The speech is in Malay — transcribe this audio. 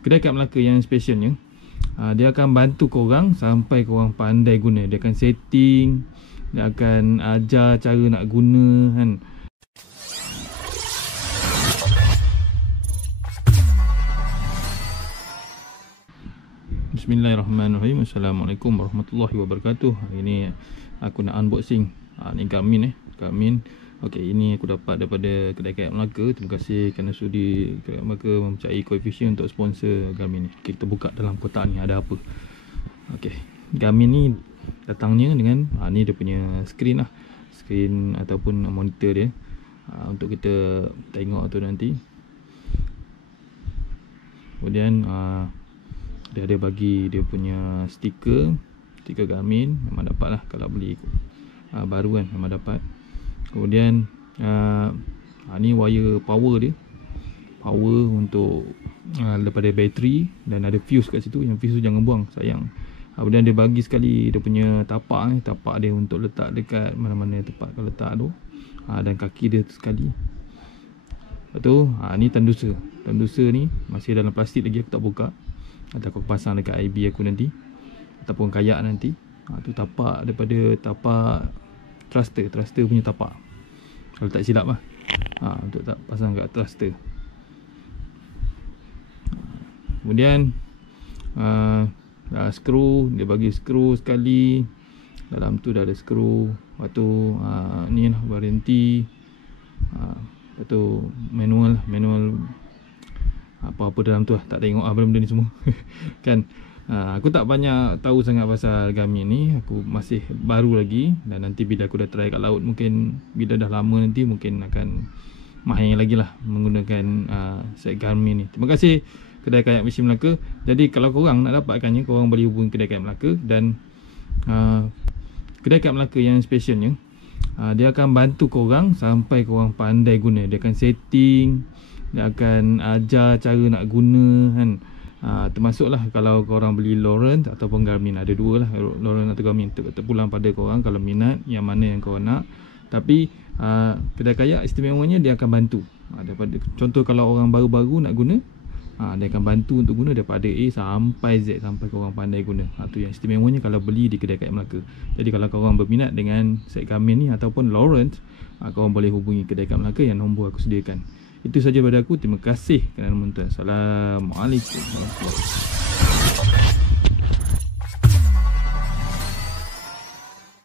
kedai kat Melaka yang specialnya, dia akan bantu korang sampai korang pandai guna. Dia akan setting, dia akan ajar cara nak guna kan. Bismillahirrahmanirrahim. Assalamualaikum warahmatullahi wabarakatuh. Hari ni aku nak unboxing ni Garmin Garmin. Okey, ini aku dapat daripada kedai kat Melaka. Terima kasih kerana sudi kedai Melaka mempercayai Coefficient untuk sponsor Garmin ni. Okay, kita buka dalam kotak ni ada apa. Okey, Garmin ni datangnya dengan ni dia punya skrin lah. Skrin ataupun monitor dia, untuk kita tengok tu nanti. Kemudian dia ada bagi dia punya stiker Garmin. Memang dapat lah kalau beli baru kan, memang dapat. Kemudian ni wire power dia, power untuk daripada bateri, dan ada fuse kat situ. Yang fuse tu jangan buang, sayang. Kemudian dia bagi sekali dia punya tapak tapak dia untuk letak dekat mana-mana tempat kau letak tu, dan kaki dia tu sekali. Lepas tu ni tandusa ni masih dalam plastik lagi, aku tak buka. Atau aku pasang dekat IB aku nanti, ataupun kayak nanti. Tu tapak daripada tapak thruster punya tapak, kalau tak silap lah. Untuk tak pasang kat thruster. Kemudian skru, dia bagi skru sekali. Dalam tu dah ada skru. Lepas tu ni lah warranty. Lepas tu manual apa-apa dalam tu lah. Tak tengok benda-benda ni semua kan. Aku tak banyak tahu sangat pasal Garmin ni. Aku masih baru lagi. Dan nanti bila aku dah try kat laut, mungkin bila dah lama nanti mungkin akan mahir lagi lah menggunakan set Garmin ni. Terima kasih kedai kayak mesin Melaka. Jadi kalau korang nak dapatkannya, korang boleh hubungi kedai kayak Melaka. Dan kedai kayak Melaka yang specialnya, dia akan bantu korang sampai korang pandai guna. Dia akan setting, dia akan ajar cara nak guna kan. Termasuklah kalau korang beli Lowrance ataupun Garmin, ada dua lah, Lowrance atau Garmin. Terpulang pada korang kalau minat yang mana yang korang nak. Tapi kedai kayak istimewanya dia akan bantu. Daripada, contoh kalau orang baru-baru nak guna, dia akan bantu untuk guna daripada A sampai Z, sampai korang pandai guna. Tu yang istimewanya kalau beli di kedai kayak Melaka. Jadi kalau korang berminat dengan set Garmin ni ataupun Lowrance, korang boleh hubungi kedai kayak Melaka yang nombor aku sediakan. Itu saja pada aku. Terima kasih kerana menonton. Assalamualaikum warahmatullahi wabarakatuh.